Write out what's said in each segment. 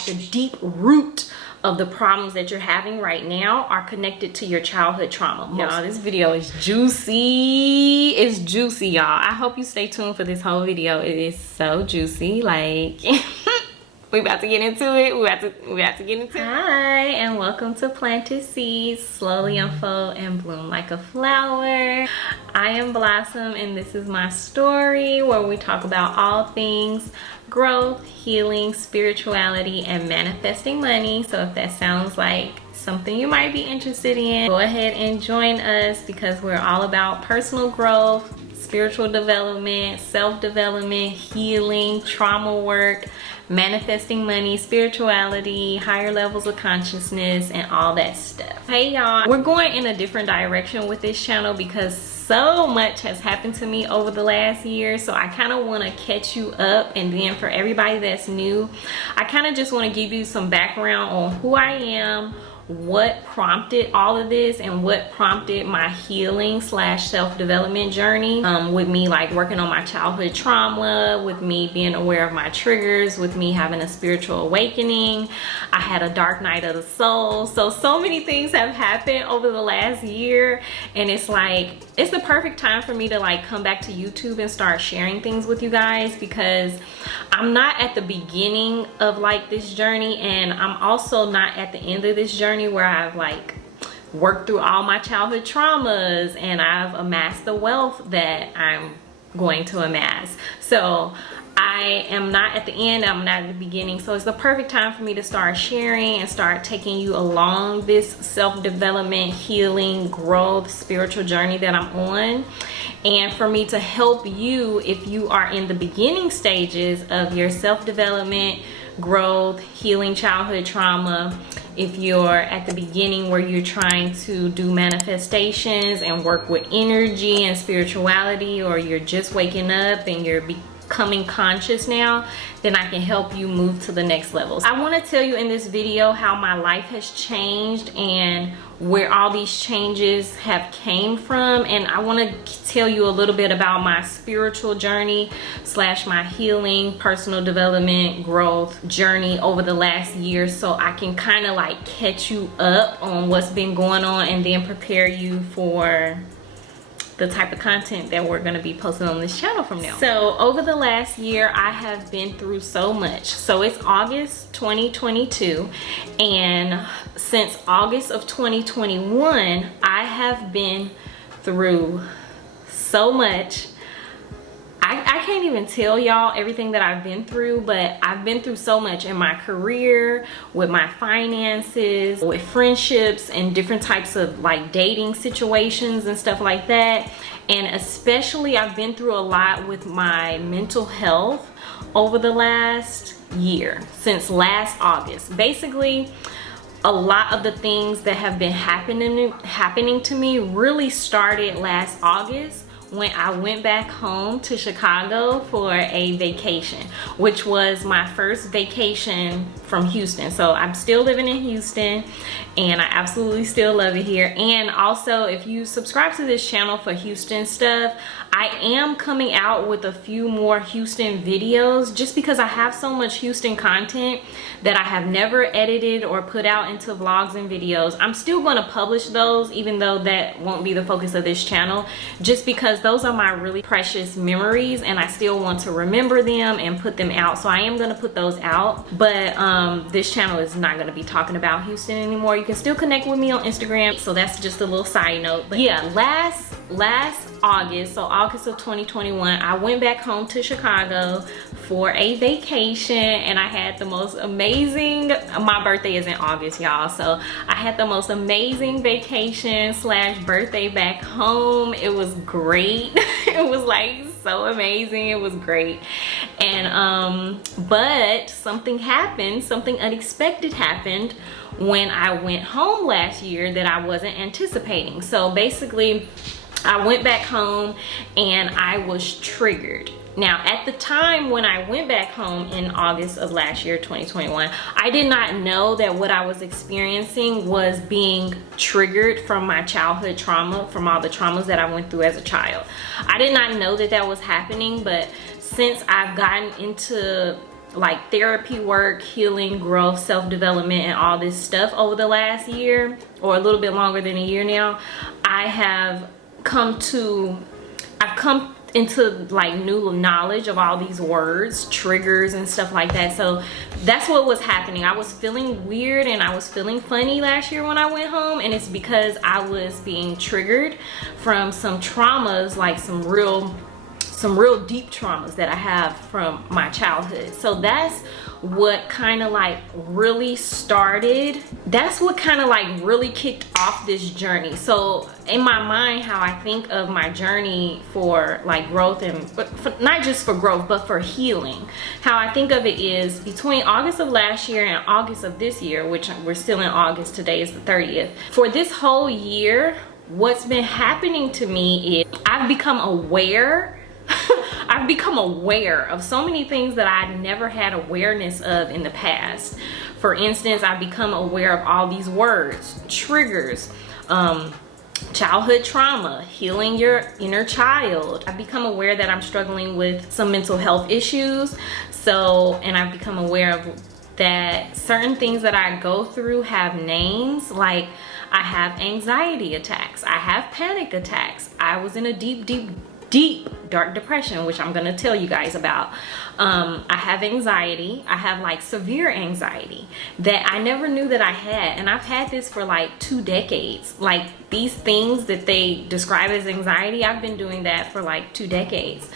like the deep root of the problems that you're having right now are connected to your childhood trauma. Y'all, this video is juicy. It's juicy, y'all. I hope you stay tuned for this whole video. It is so juicy. Like, we about to get into it. We about to get into it. Hi, and welcome to Planted Seeds, slowly unfold and bloom like a flower. I am Blossom, and this is my story where we talk about all things growth, healing, spirituality, and manifesting money. So if that sounds like something you might be interested in, go ahead and join us, because we're all about personal growth, spiritual development, self-development, healing, trauma work, manifesting money, spirituality, higher levels of consciousness, and all that stuff. Hey y'all, we're going in a different direction with this channel because so much has happened to me over the last year. So I kind of want to catch you up, and then for everybody that's new, I kind of just want to give you some background on who I am, what prompted all of this, and what prompted my healing slash self-development journey, with me like working on my childhood trauma, with me being aware of my triggers, with me having a spiritual awakening. I had a dark night of the soul. So many things have happened over the last year, and it's like, it's the perfect time for me to like come back to YouTube and start sharing things with you guys, because I'm not at the beginning of like this journey, and I'm also not at the end of this journey where I've like worked through all my childhood traumas and I've amassed the wealth that I'm going to amass. So I am not at the end, I'm not at the beginning. So it's the perfect time for me to start sharing and start taking you along this self-development, healing, growth, spiritual journey that I'm on. And for me to help you if you are in the beginning stages of your self-development, growth, healing childhood trauma, if you're at the beginning where you're trying to do manifestations and work with energy and spirituality, or you're just waking up and you're becoming conscious now, then I can help you move to the next level. I want to tell you in this video how my life has changed and where all these changes have came from, and I want to tell you a little bit about my spiritual journey slash my healing, personal development, growth journey over the last year, so I can kind of like catch you up on what's been going on and then prepare you for the type of content that we're going to be posting on this channel from now. So over the last year, I have been through so much. So it's August 2022, and since August of 2021, I have been through so much. I can't even tell y'all everything that I've been through, but I've been through so much in my career, with my finances, with friendships, and different types of like dating situations and stuff like that. And especially I've been through a lot with my mental health over the last year, since last August. Basically, a lot of the things that have been happening to me really started last August, when I went back home to Chicago for a vacation, which was my first vacation from Houston. So I'm still living in Houston, and I absolutely still love it here. And also, if you subscribe to this channel for Houston stuff, I am coming out with a few more Houston videos, just because I have so much Houston content that I have never edited or put out into vlogs and videos. I'm still going to publish those, even though that won't be the focus of this channel, just because those are my really precious memories and I still want to remember them and put them out. So I am going to put those out, but this channel is not going to be talking about Houston anymore. You can still connect with me on Instagram, so that's just a little side note. But yeah, last August, so August of 2021, I went back home to Chicago for a vacation, and I had the most amazing, my birthday is in August, y'all, so I had the most amazing vacation slash birthday back home. It was great. It was like so amazing. It was great. And but something happened, something unexpected happened when I went home last year that I wasn't anticipating. So basically, I went back home and I was triggered. Now, at the time when I went back home in August of last year, 2021, I did not know that what I was experiencing was being triggered from my childhood trauma, from all the traumas that I went through as a child. I did not know that that was happening, but since I've gotten into like therapy work, healing, growth, self-development, and all this stuff over the last year, or a little bit longer than a year now, I've come into like new knowledge of all these words, triggers and stuff like that. So that's what was happening. I was feeling weird and I was feeling funny last year when I went home, and it's because I was being triggered from some traumas, like some real deep traumas that I have from my childhood. So that's what kind of like really started, that's what kind of like really kicked off this journey. So in my mind, how I think of my journey for like growth, and not just for growth but for healing, how I think of it is between August of last year and August of this year, which we're still in August, today is the 30th. For this whole year, what's been happening to me is I've become aware I've become aware of so many things that I never had awareness of in the past. For instance, I've become aware of all these words, triggers, childhood trauma, healing your inner child. I've become aware that I'm struggling with some mental health issues. And I've become aware of that certain things that I go through have names. Like I have anxiety attacks, I have panic attacks, I was in a deep dark depression, which I'm gonna tell you guys about. I have anxiety. I have like severe anxiety that I never knew that I had, and I've had this for like 2 decades. Like these things that they describe as anxiety, I've been doing that for like 2 decades.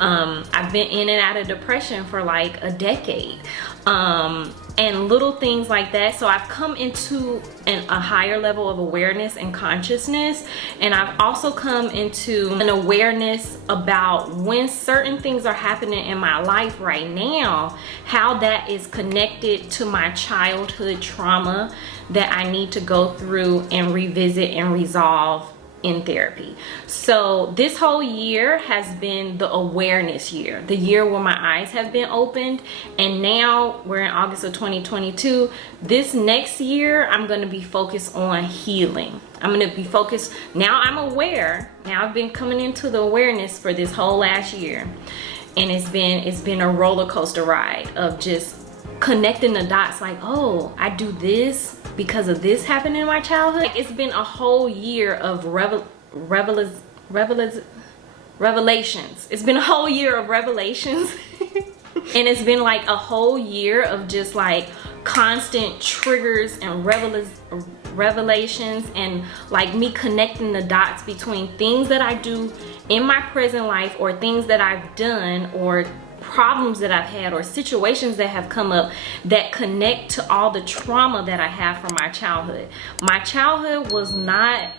I've been in and out of depression for like a decade, and little things like that. So I've come into a higher level of awareness and consciousness, and I've also come into an awareness about when certain things are happening in my life right now, how that is connected to my childhood trauma that I need to go through and revisit and resolve in therapy. So this whole year has been the awareness year, the year where my eyes have been opened, and now we're in August of 2022. This next year I'm going to be focused on healing. I'm going to be focused, now I'm aware, now I've been coming into the awareness for this whole last year, and it's been a roller coaster ride of just connecting the dots, like, oh, I do this because of this happened in my childhood. It's been a whole year of revelations. It's been a whole year of revelations. And it's been like a whole year of just like constant triggers and revelations, and like me connecting the dots between things that I do in my present life, or things that I've done, or problems that I've had, or situations that have come up that connect to all the trauma that I have from my childhood. My childhood was not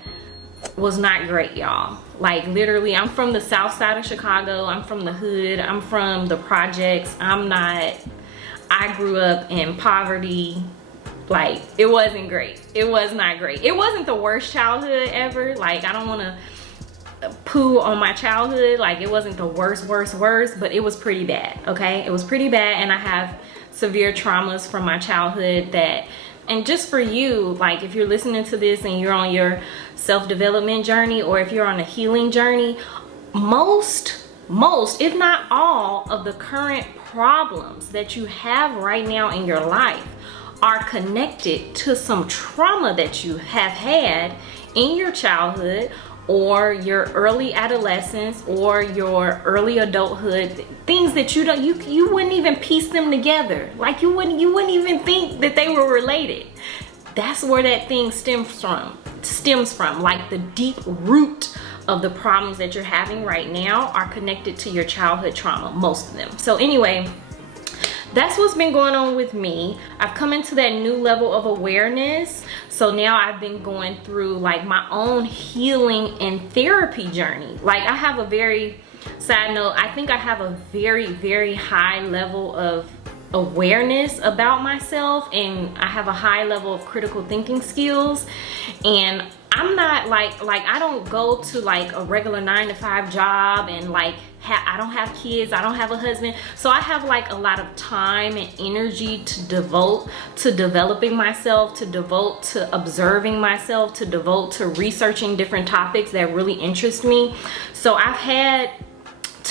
great, y'all. Like literally, I'm from the south side of Chicago. I'm from the hood. I'm from the projects. I grew up in poverty. Like it wasn't great. It was not great. It wasn't the worst childhood ever. Like I don't want to poo on my childhood. Like it wasn't the worst, but it was pretty bad. Okay, it was pretty bad, and I have severe traumas from my childhood that, and just for you, like if you're listening to this and you're on your self-development journey, or if you're on a healing journey, most if not all of the current problems that you have right now in your life are connected to some trauma that you have had in your childhood, or your early adolescence, or your early adulthood, things that you wouldn't even piece them together. Like you wouldn't even think that they were related. That's where that thing stems from. Like the deep root of the problems that you're having right now are connected to your childhood trauma, most of them. So anyway, that's what's been going on with me. I've come into that new level of awareness. So now I've been going through like my own healing and therapy journey. Like I have a very, side note, I think I have a very, very high level of awareness about myself, and I have a high level of critical thinking skills. And I'm not like I don't go to like a regular 9-to-5 job, and like I don't have kids, I don't have a husband, so I have like a lot of time and energy to devote to developing myself, to devote to observing myself, to devote to researching different topics that really interest me. So I've had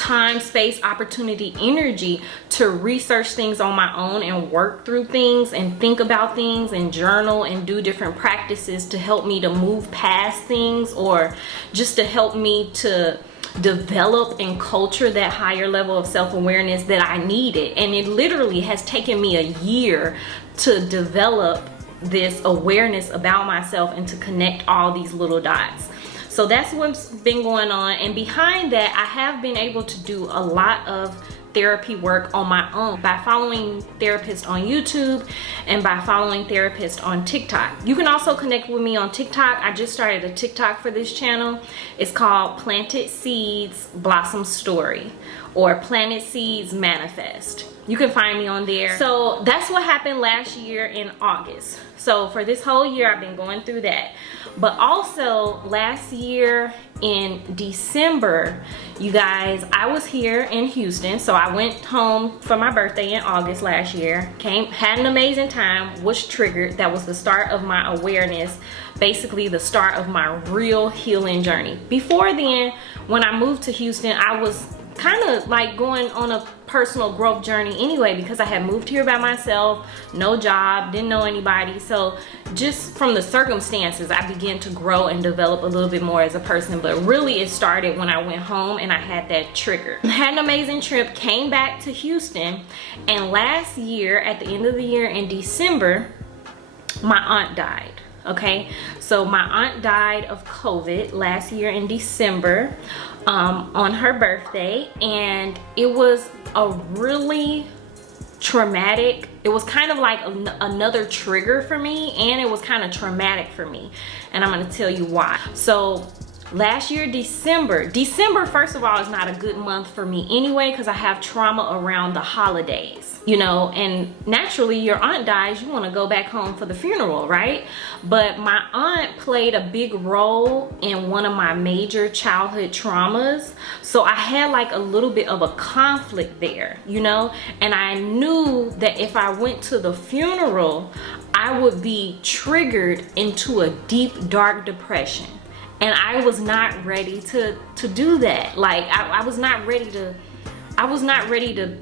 time, space, opportunity, energy to research things on my own and work through things and think about things and journal and do different practices to help me to move past things, or just to help me to develop and culture that higher level of self-awareness that I needed. And it literally has taken me a year to develop this awareness about myself and to connect all these little dots. So that's what's been going on. And behind that, I have been able to do a lot of therapy work on my own by following therapists on YouTube and by following therapists on TikTok. You can also connect with me on TikTok. I just started a TikTok for this channel. It's called Planted Seeds Blossom Story, or Planted Seeds Manifest. You can find me on there. So that's what happened last year in August. So for this whole year, I've been going through that. But also last year in December, you guys, I was here in Houston. So I went home for my birthday in August last year. Had an amazing time, was triggered. That was the start of my awareness, basically the start of my real healing journey. Before then, when I moved to Houston, I was kind of like going on a personal growth journey anyway, because I had moved here by myself, no job, didn't know anybody. So just from the circumstances, I began to grow and develop a little bit more as a person. But really it started when I went home and I had that trigger. Had an amazing trip, came back to Houston, and last year at the end of the year in December, my aunt died. Okay, so my aunt died of COVID last year in December, on her birthday, and it was a really traumatic, it was kind of like another trigger for me, and it was kind of traumatic for me, and I'm going to tell you why. So last year, December, first of all, is not a good month for me anyway, because I have trauma around the holidays, you know, and naturally your aunt dies, you want to go back home for the funeral, right? But my aunt played a big role in one of my major childhood traumas. So I had like a little bit of a conflict there, you know, and I knew that if I went to the funeral, I would be triggered into a deep, dark depression. And I was not ready to do that. Like I was not ready to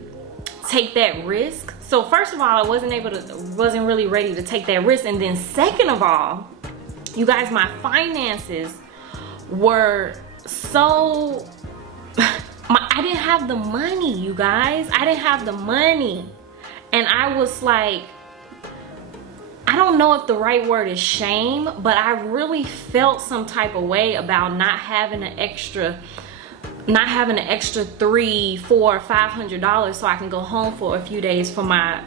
take that risk. So first of all, I wasn't really ready to take that risk. And then second of all, you guys, my finances were so, I didn't have the money, you guys. I didn't have the money. And I was like, I don't know if the right word is shame, but I really felt some type of way about not having an extra $300, $400, $500 so I can go home for a few days for my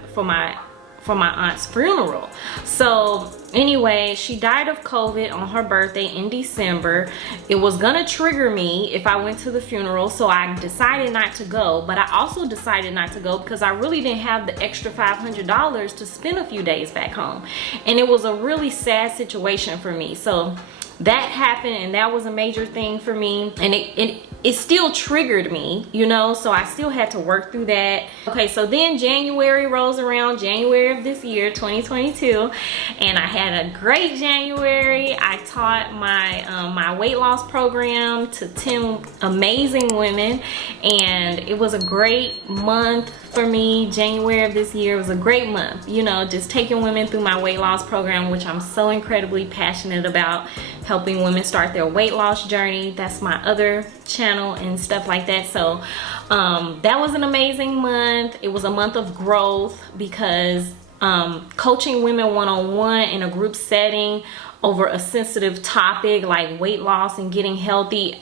aunt's funeral. So anyway, she died of COVID on her birthday in December. It was gonna trigger me if I went to the funeral, so I decided not to go. But I also decided not to go because I really didn't have the extra $500 to spend a few days back home, and it was a really sad situation for me. So that happened, and that was a major thing for me, and it still triggered me, you know, so I still had to work through that. Okay, so then January rolls around, January of this year, 2022, and I had a great January. I taught my weight loss program to 10 amazing women, and it was a great month for me. January of this year was a great month, you know, just taking women through my weight loss program, which I'm so incredibly passionate about, helping women start their weight loss journey. That's my other channel and stuff like that. So that was an amazing month. It was a month of growth because coaching women one-on-one in a group setting over a sensitive topic like weight loss and getting healthy,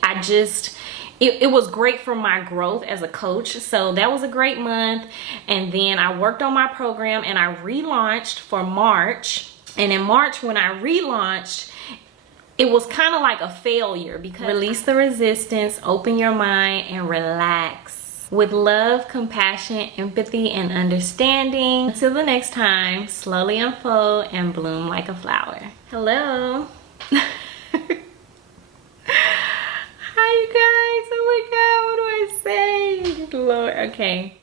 it was great for my growth as a coach. So that was a great month. And then I worked on my program and I relaunched for March. And in March, when I relaunched, it was kind of like a failure because release the resistance, open your mind, and relax. With love, compassion, empathy, and understanding. Until the next time, slowly unfold and bloom like a flower. Hello. Hi, you guys. Oh my God, what do I say? Lord, okay.